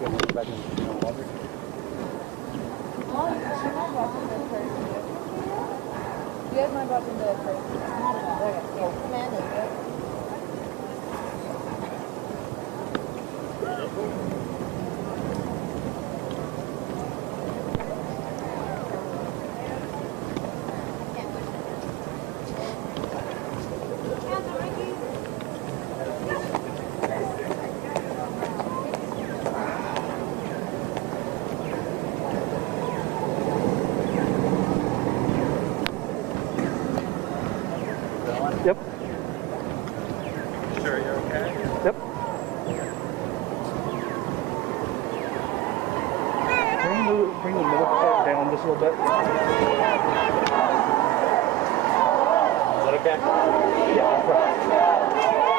Back in water. You guys mind watching the first? Yeah, Command is Yep. Sure you're okay? Yep. Bring the middle part down just a little bit. Is that okay? Yeah, that's right.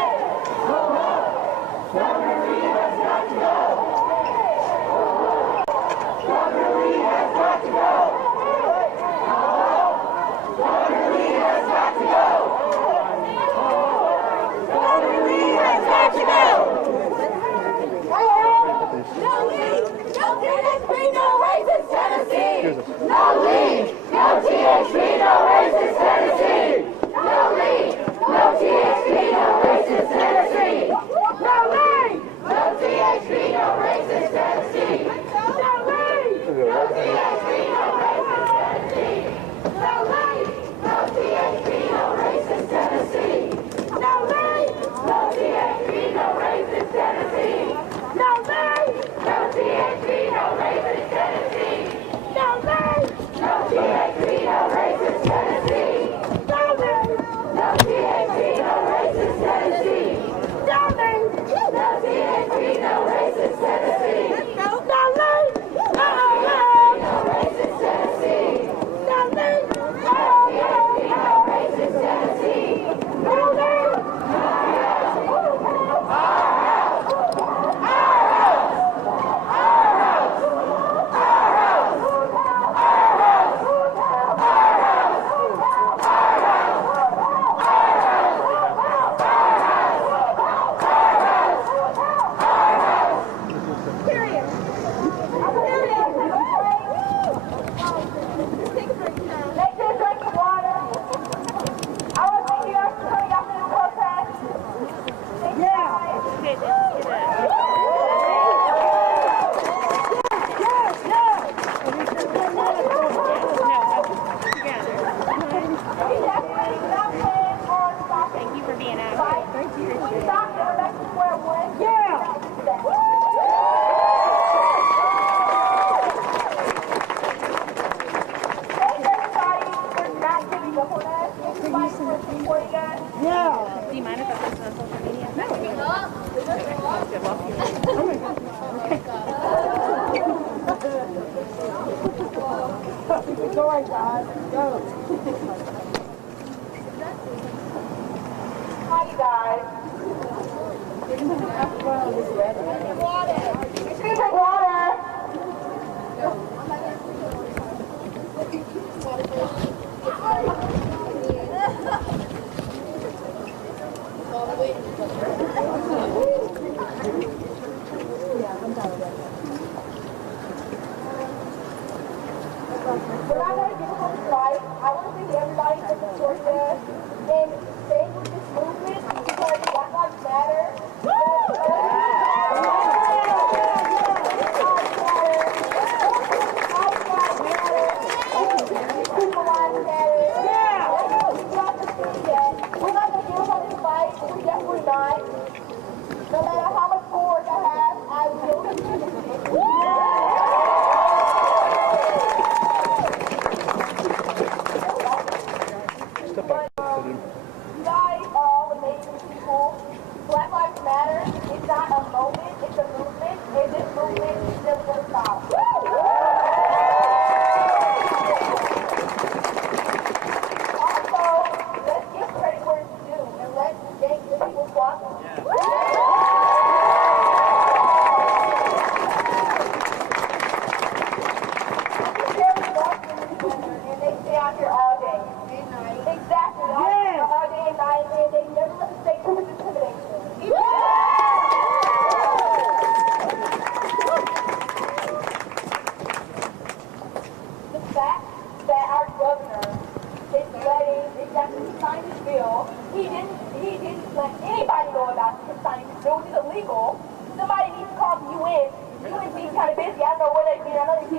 We're not going to give a life.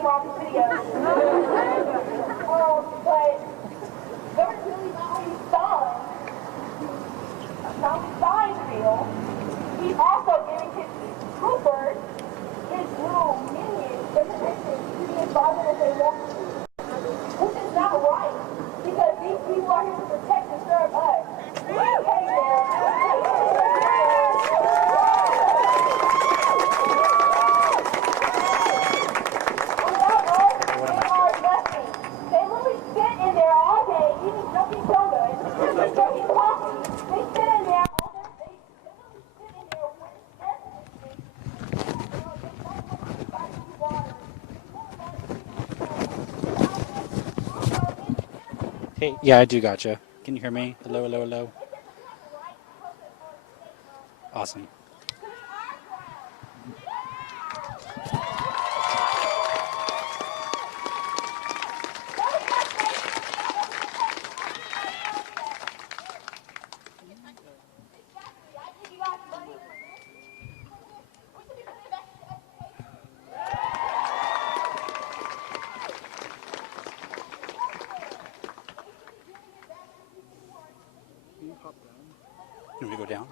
team off the video. But there's really Tommy Steinfield. He's also giving his troopers, his little minions, the permission to be involved if they want to. Which is not right, because these people are here to protect and serve us. Okay, they literally sit in there all day eating jumping sodas, drinking coffee. They sit in there all day. They literally sit in there with air conditioning. Hey, yeah, I do gotcha. Can you hear me? Hello, hello, hello. Awesome. Can we go down?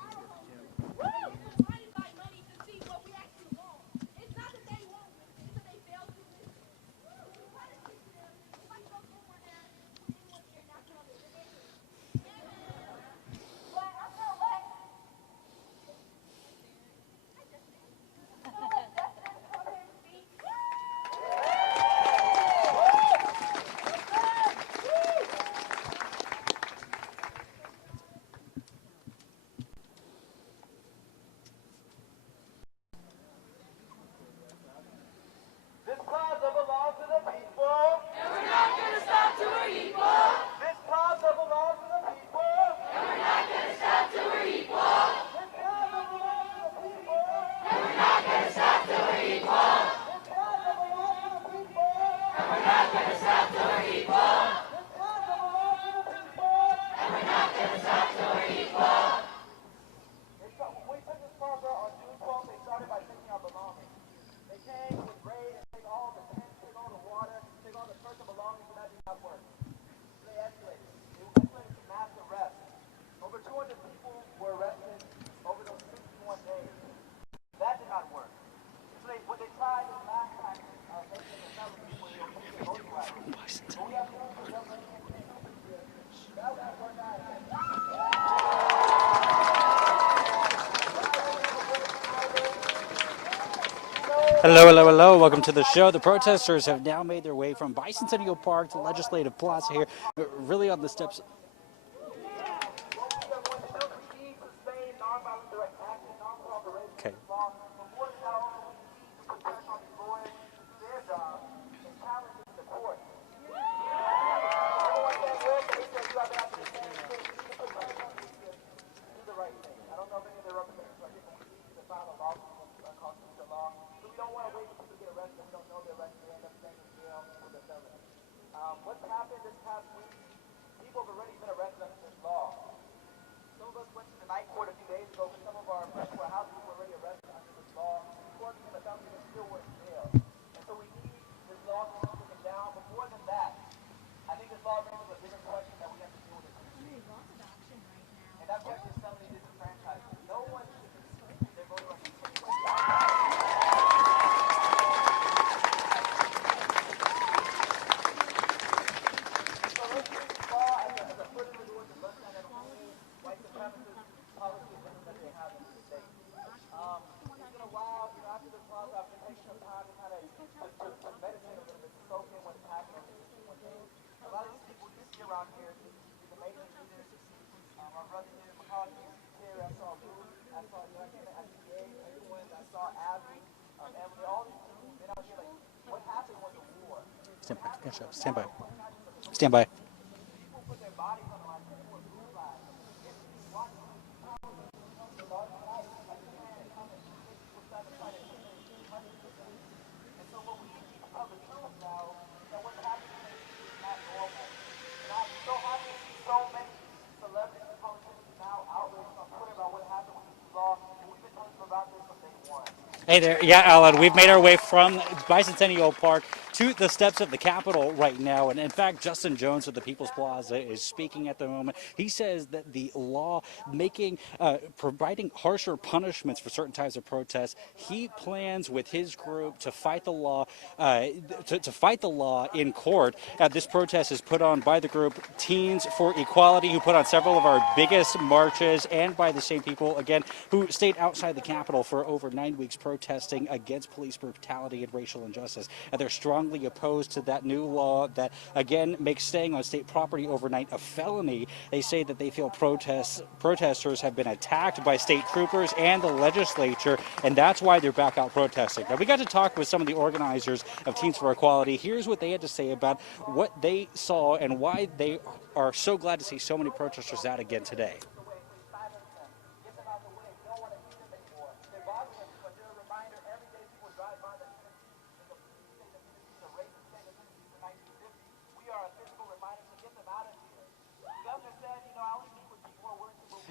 This plaza belongs to the people. And we're not going to stop till we're equal. This plaza belongs to the people. And we're not going to stop till we're equal. This plaza belongs to the people. And we're not going to stop till we're equal. This plaza belongs to the people. And we're not going to stop till we're equal. This plaza belongs to the people. And we're not going to stop till we're equal. When we took this plaza on June 12th, they started by taking our belongings. They came with raid and take all the tents, take all the water, take all the personal belongings, and that did not work. So they escalated. They escalated to mass arrest. Over 200 people were arrested over those 61 days. That did not work. So what they tried was mass tactics of making the felony people voting rights. But we have to that would not work out. Hello, hello, hello. Welcome to the show. The protesters have now made their way from Bicentennial Park to Legislative Plaza here, really on the steps. Okay. What's happened this past week, people have already been arrested under this law. Some of us went to the night court a few days ago, but some of our friends who are house people were already arrested under this law. Before became a felony, they still were in jail. And so we need this law to be taken down. But more than that, I think this law brings us a bigger question that we have to deal with. And that question is felony disenfranchisement. No one should be their voting rights. Stand by. Stand by. Hey there. Yeah, Alan, we've made our way from Bicentennial Park to the steps of the Capitol right now. And in fact, Justin Jones of the People's Plaza is speaking at the moment. He says that the law providing harsher punishments for certain types of protests, he plans with his group to fight the law, to fight the law in court. This protest is put on by the group Teens for Equality, who put on several of our biggest marches, and by the same people, again, who stayed outside the Capitol for over 9 weeks protesting against police brutality and racial injustice. They're strongly opposed to that new law that, again, makes staying on state property overnight a felony. They say that they feel protesters have been attacked by state troopers and the legislature, and that's why they're back out protesting. Now, we got to talk with some of the organizers of Teens for Equality. Here's what they had to say about what they saw and why they are so glad to see so many protesters out again today.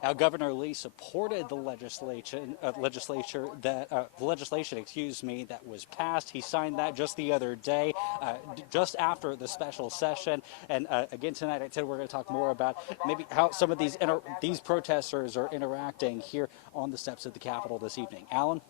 Now, Governor Lee supported the legislation that was passed. He signed that just the other day, just after the special session. And again tonight, I said we're going to talk more about maybe how some of these protesters are interacting here on the steps of the Capitol this evening. Alan.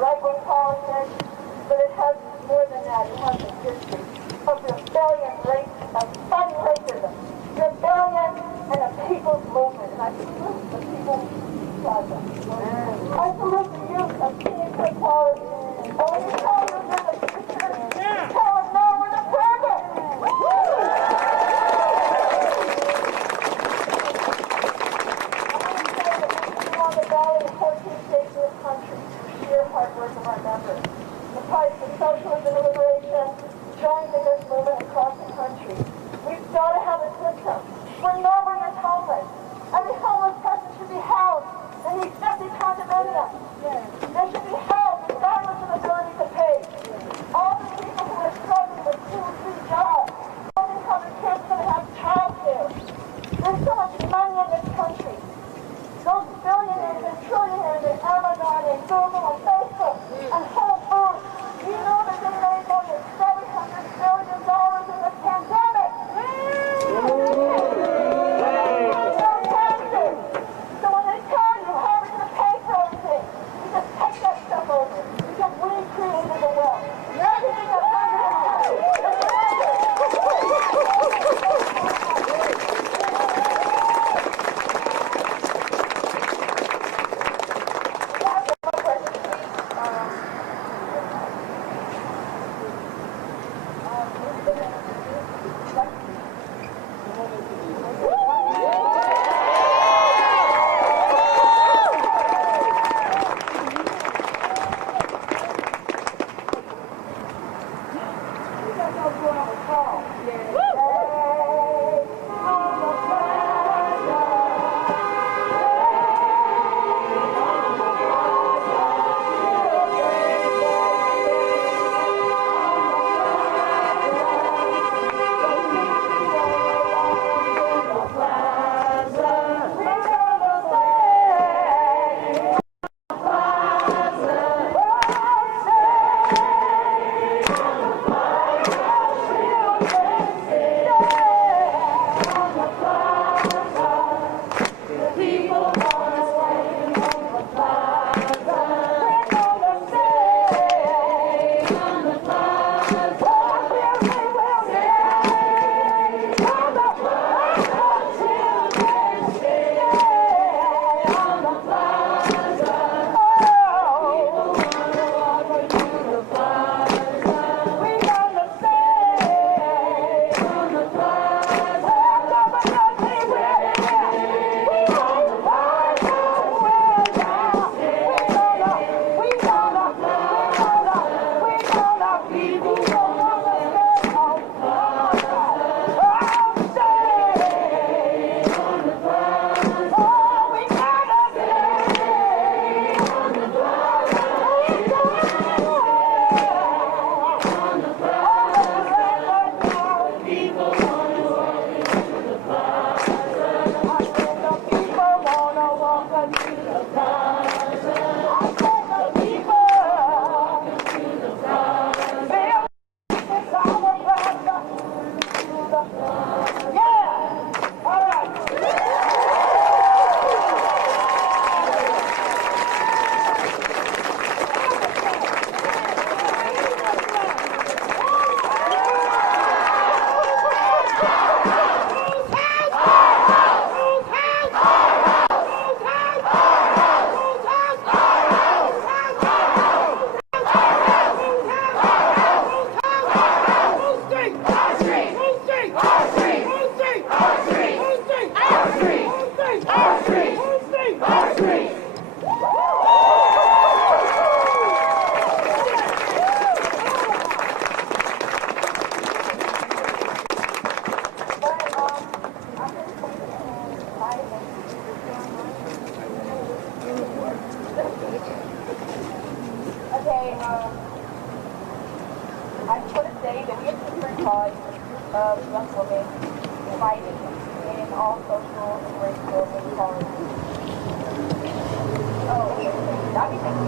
right-wing politics, but it has more than that. It has a history of fight for socialism and liberation, join the this movement across the country. We've got to have a system where nobody is homeless. Every homeless person should be housed in the accepted condominium. They should be housed regardless of ability to pay. All the people who are struggling with 2 or 3 jobs, low-income kids going to have child care. There's so much money in this country. Those billionaires and trillionaires at Amazon and Google and Facebook and Whole Foods, you know that they made more than $700 billion in the pandemic. No taxes. So when they tell you how we're going to pay for everything, you just take that stuff over. Because we created the wealth. Everything that's under the I just want to say that we have different cause of young women fighting in all social and racial inequalities. Oh, okay. That'd be thank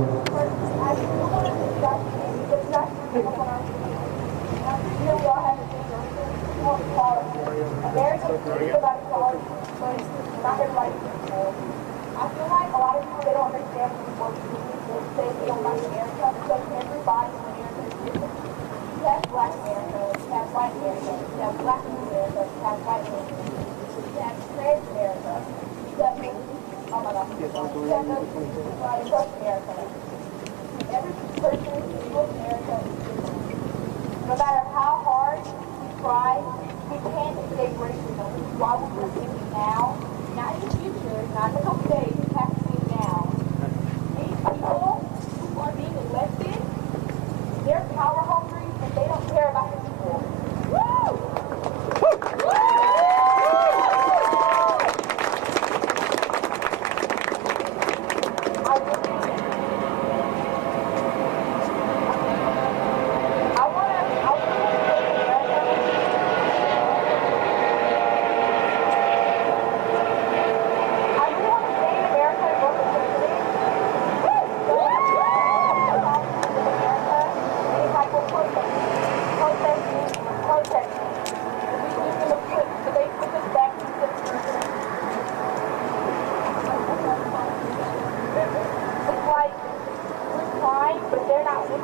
you.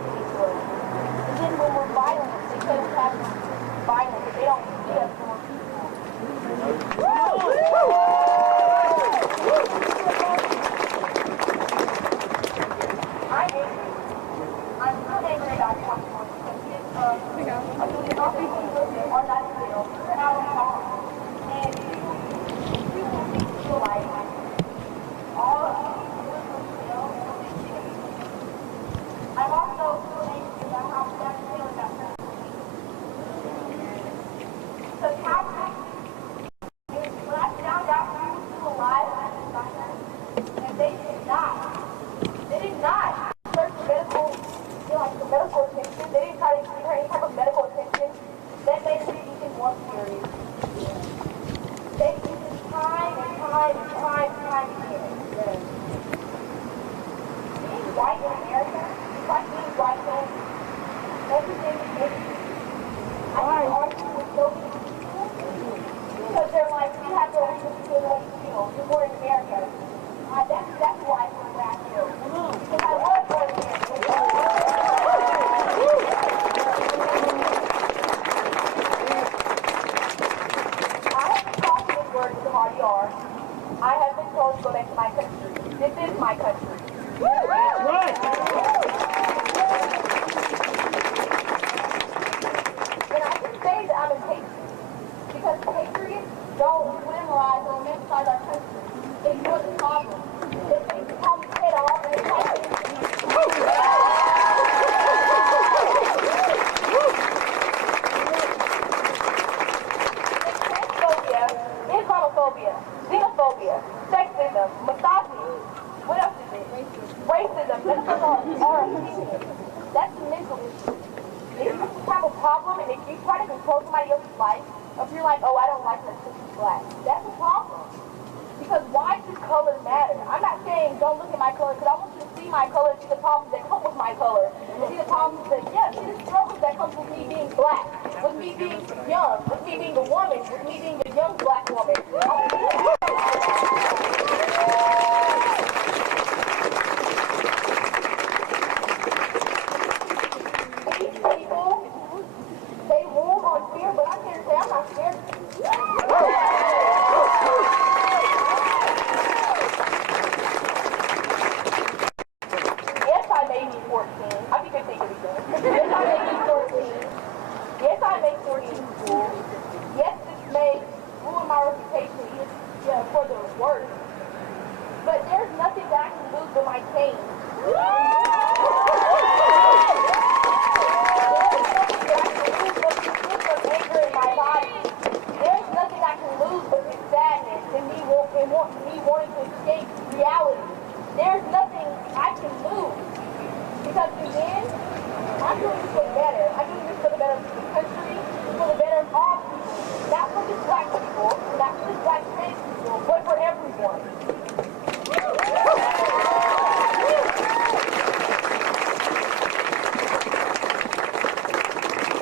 each other. And then when we're violent, they say we have to be violent, but they don't see us when we're peaceful. I'm angry. I'm so angry about what's going on. I'm doing all these people are not real. They're out of power. And people feel like all of these people feel. I'm also so angry about how I feel about that. Because how when I found out who was still alive and they did not search for medical, for medical attention. They didn't try to give her any type of medical attention. That made it even more serious. They did this time and time and time and time again. Being white in America, it's like being white in everything is different. I can argue with so many people because they're like, you have to argue with people like you feel. You're born in America. That's exactly why I feel the way I feel. Because I was born in America. I have been taught this word with the hard R. I have been told to go back to my country. This is my country. Right. And I can say that I'm a patriot. Because patriots don't glamorize or romanticize our country. Ignore the problem. They take the problem's head off and they fight it. Transphobia, Islamophobia, xenophobia, sexism, misogyny. What else is it? Racism. That's a mental issue. If you have a problem and if you try to control somebody else's life, if you're like, oh, I don't like her because she's black, that's a problem. Because why does color matter? I'm not saying don't look at my color, because I want you to see my color, see the problems that come with my color. See the problems that, see the struggles that come with me being black, with me being young, with me being a woman, with me being a young black woman. These people, they rule on fear, but I'm here to say I'm not scared. Yes, I may be 14. I think I think it again. Yes, I may be 14. Yes, I may 14 in school. Yes, this may ruin my reputation even for the worse. But there's nothing that I can lose but my cane. There's nothing I can lose but this sadness and me wanting to escape reality. There's nothing I can lose. Because in the end, I'm doing this for the better. I'm doing this for the better of the country, for the better of all people. Not for just black people, not for just black trans people, but for everyone.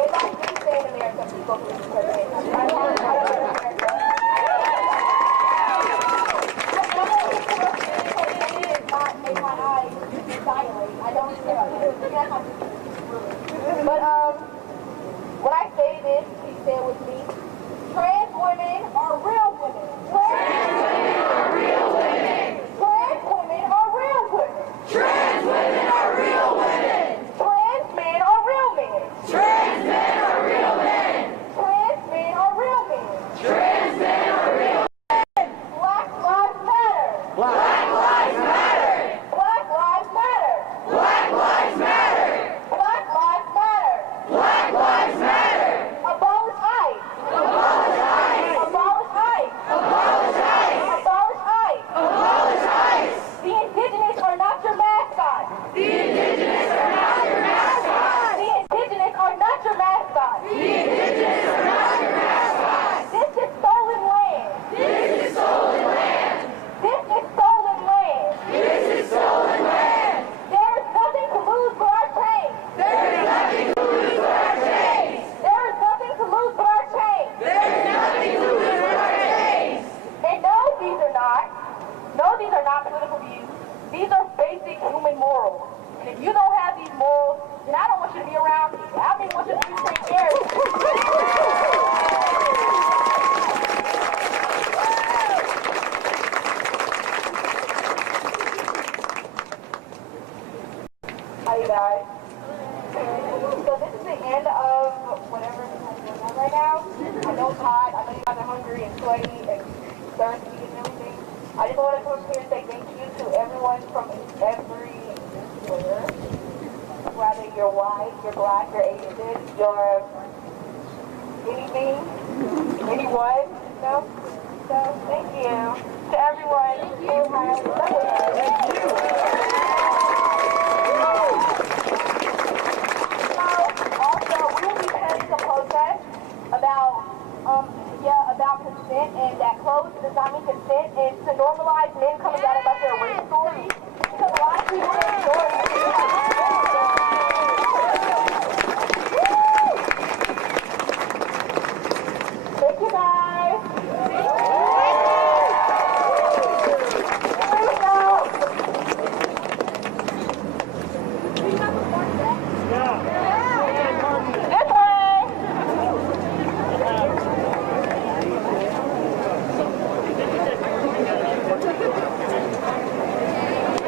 If I do stay in America, people please president. I love America. I don't but when I say this, please say it with me. Trans women are real women. Trans women are real women. Trans women are real women. Trans women are real women. Trans men are real men. Trans men are real men. Trans men are real men. Trans men are real men. Black lives matter. Black lives matter. Black lives matter. Black lives matter. Black lives matter. Black lives matter. Abolish ICE. know it's hot. I know you guys are hungry and sweaty and thirsty and everything. I just want to come here and say thank you to everyone from everywhere. Whether you're white, you're black, you're Asian, you're anything, anyone, you know? So, thank you to everyone who has stuck with us. Thank you. Also, we will be having some protests about consent and that clothes does not mean consent and to normalize men coming out about their rape stories. Because a lot of people have stories. Thank you guys.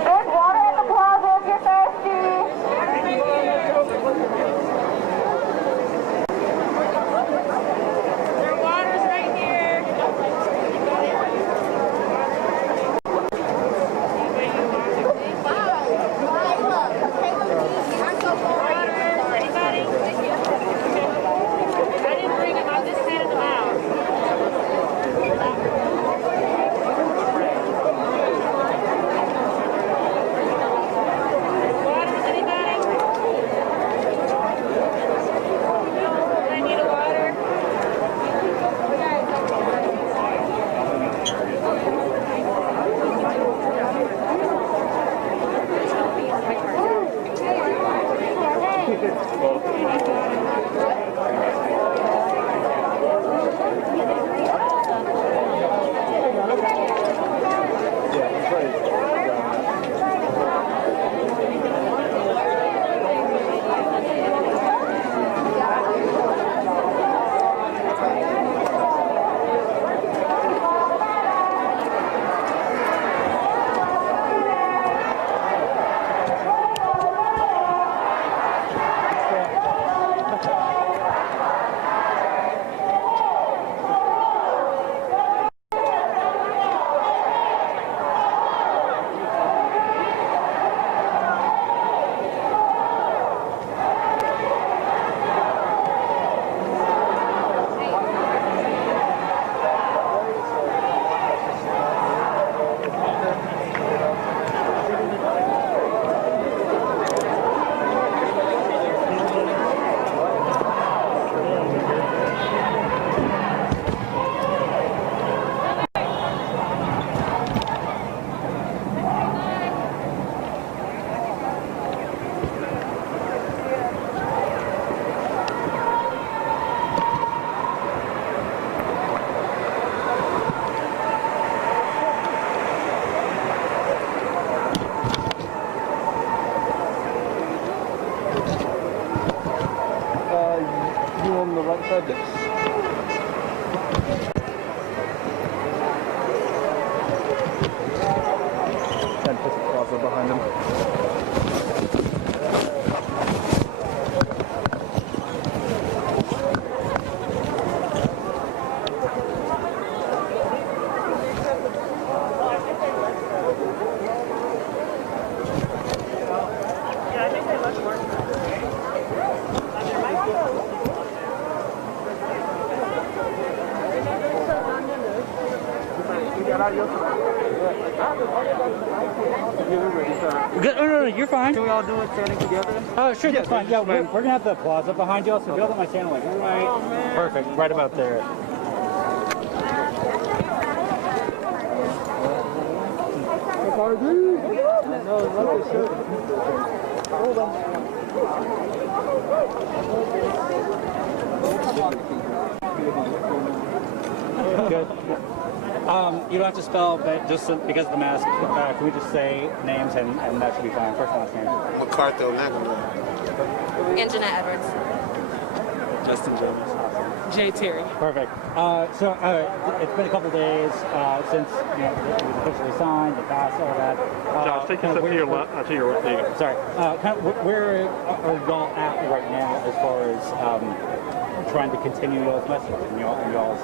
There's water at the plaza if you're thirsty. Their water's right here. I didn't bring them. I just handed them out. Water, anybody? I need a water. You on the right side there. And put the plaza behind him. Good. No, you're fine. Can we all do it standing together? Oh, sure, that's fine. Yeah, we're gonna have the plaza behind you, so build up my sandwich. Right. Perfect. Right about there. Good. You don't have to spell, but just because of the mask, can we just say names and that should be fine. First and last name. MacArthur McElroy. And Jeanette Edwards. Justin Jones. J. Terry. Perfect. So it's been a couple days since it was officially signed, it passed, all that. Josh, take us up to your left. To your right. There you go. Sorry. Where are y'all at right now as far as trying to continue y'all's message and y'all's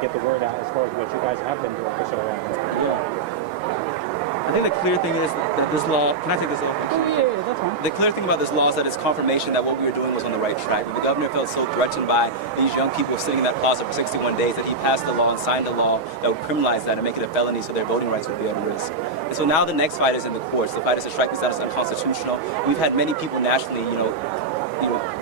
get the word out as far as what you guys have been doing for so long? Yeah. I think the clear thing is that this law, can I take this off? Oh, yeah, that's fine. The clear thing about this law is that it's confirmation that what we were doing was on the right track. That the governor felt so threatened by these young people sitting in that closet for 61 days that he passed a law and signed a law that would criminalize that and make it a felony so their voting rights would be at risk. And so now the next fight is in the courts. The fight is to strike this down as unconstitutional. We've had many people nationally,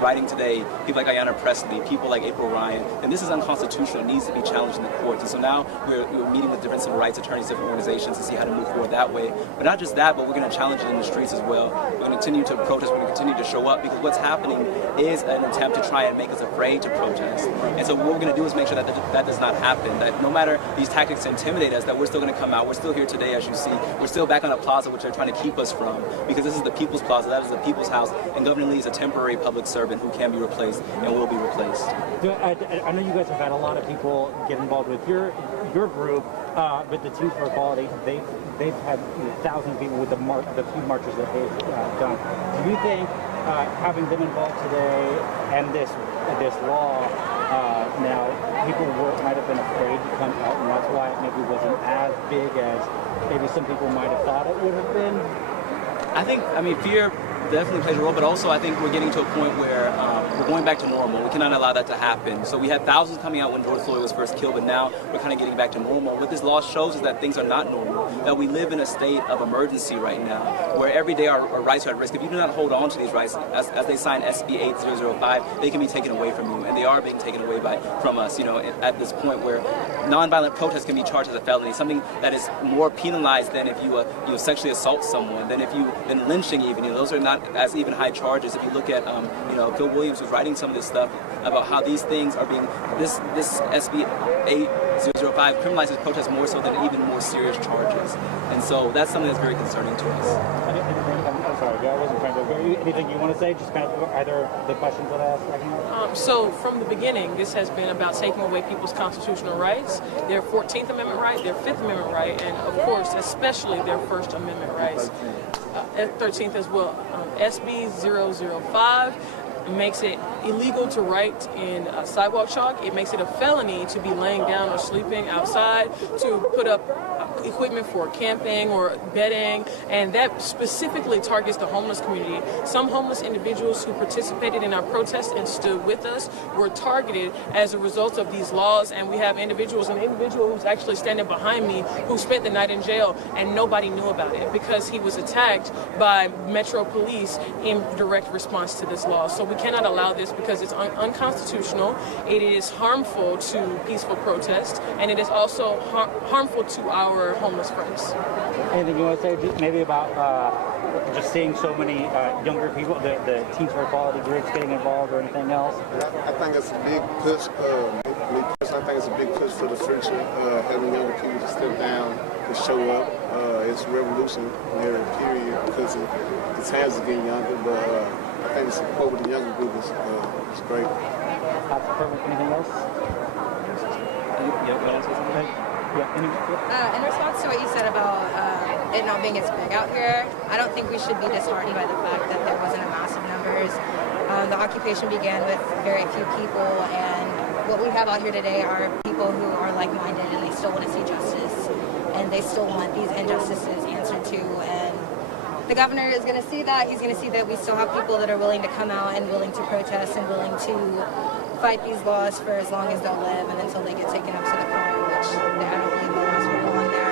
writing today, people like Ayanna Pressley, people like April Ryan, and this is unconstitutional. It needs to be challenged in the courts. And so now we're meeting with different civil rights attorneys, different organizations to see how to move forward that way. But not just that, but we're going to challenge it in the streets as well. We're going to continue to protest. We're going to continue to show up because what's happening is an attempt to try and make us afraid to protest. And so what we're going to do is make sure that that does not happen, that no matter these tactics to intimidate us, that we're still going to come out. We're still here today, as you see. We're still back on a plaza, which they're trying to keep us from, because this is the People's Plaza, that is the People's House, and Governor Lee is a temporary public servant who can be replaced and will be replaced. I know you guys have had a lot of people get involved with your group, with the Teams for Equality. They've had thousands of people with the few marches that they've done. Do you think having them involved today and this law now, people might have been afraid to come out, and that's why it maybe wasn't as big as maybe some people might have thought it would have been? I mean, fear definitely plays a role, but also I think we're getting to a point where we're going back to normal. We cannot allow that to happen. So we had thousands coming out when George Floyd was first killed, but now we're kind of getting back to normal. What this law shows is that things are not normal, that we live in a state of emergency right now, where every day our rights are at risk. If you do not hold on to these rights, as they sign SB 8005, they can be taken away from you, and they are being taken away from us, at this point where nonviolent protest can be charged as a felony, something that is more penalized than if you sexually assault someone, than lynching even. Those are not as even high charges. If you look at Phil Williams, who's writing some of this stuff about how these things are being, this SB 8005 criminalizes protests more so than even more serious charges, and so that's something that's very concerning to us. I'm sorry, I wasn't trying to. Anything you want to say? Just kind of either the questions that I asked right now. So from the beginning, this has been about taking away people's constitutional rights, their 14th Amendment right, their 5th Amendment right, and of course, especially their First Amendment rights. 13th as well. SB 005 makes it illegal to write in sidewalk chalk. It makes it a felony to be laying down or sleeping outside, to put up equipment for camping or bedding, and that specifically targets the homeless community. Some homeless individuals who participated in our protest and stood with us were targeted as a result of these laws, and we have an individual who's actually standing behind me who spent the night in jail and nobody knew about it because he was attacked by Metro Police in direct response to this law. So we cannot allow this because it's unconstitutional, it is harmful to peaceful protest, and it is also harmful to our homeless friends. Anything you want to say just maybe about just seeing so many younger people, the Teams for Equality groups getting involved, or anything else? I think it's a big push. I think it's a big push for the future, having younger people to step down, to show up. It's revolutionary period because the times are getting younger, but I think the support with the younger group is great. That's perfect. Anything else? In response to what you said about it not being as big out here, I don't think we should be disheartened by the fact that there wasn't a massive numbers. The occupation began with very few people, and what we have out here today are people who are like-minded and they still want to see justice, and they still want these injustices answered to. And the governor is going to see that. He's going to see that we still have people that are willing to come out and willing to protest and willing to fight these laws for as long as they'll live and until they get taken up to the court, which I don't believe the laws will go on there.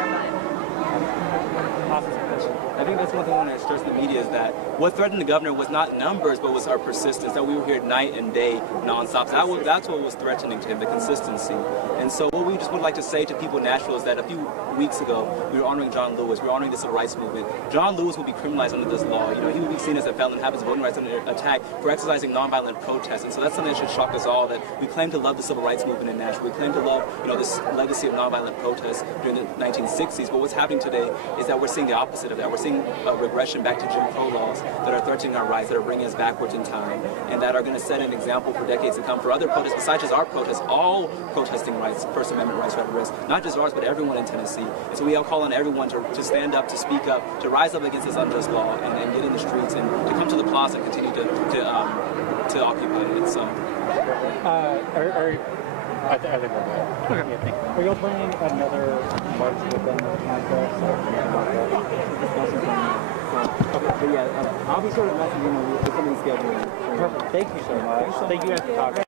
I think that's one thing I want to stress in the media is that what threatened the governor was not numbers, but was our persistence, that we were here night and day, nonstop. That's what was threatening to him, the consistency. And so what we just would like to say to people in Nashville is that a few weeks ago, we were honoring John Lewis, we were honoring the civil rights movement. John Lewis will be criminalized under this law. He would be seen as a felon, have his voting rights under attack for exercising nonviolent protest. And so that's something that should shock us all, that we claim to love the civil rights movement in Nashville. We claim to love, this legacy of nonviolent protest during the 1960s. But what's happening today is that we're seeing the opposite of that. We're seeing threatening regression back to Jim Crow laws, that are threatening our rights, that are bringing us backwards in time, and that are going to set an example for decades to come for other protests, besides just our protests, all protesting rights, First Amendment rights are at risk, not just ours, but everyone in Tennessee. And so we all call on everyone to stand up, to speak up, to rise up against this unjust law, and get in the streets, and to come to the plaza and continue to occupy it. So. I think we're good. Okay. Yeah, thank you. Are y'all planning another march with them at the contest? Okay, but yeah, I'll be sort of messaging you with some of the scheduling. Perfect. Thank you so much. Thank you guys for talking.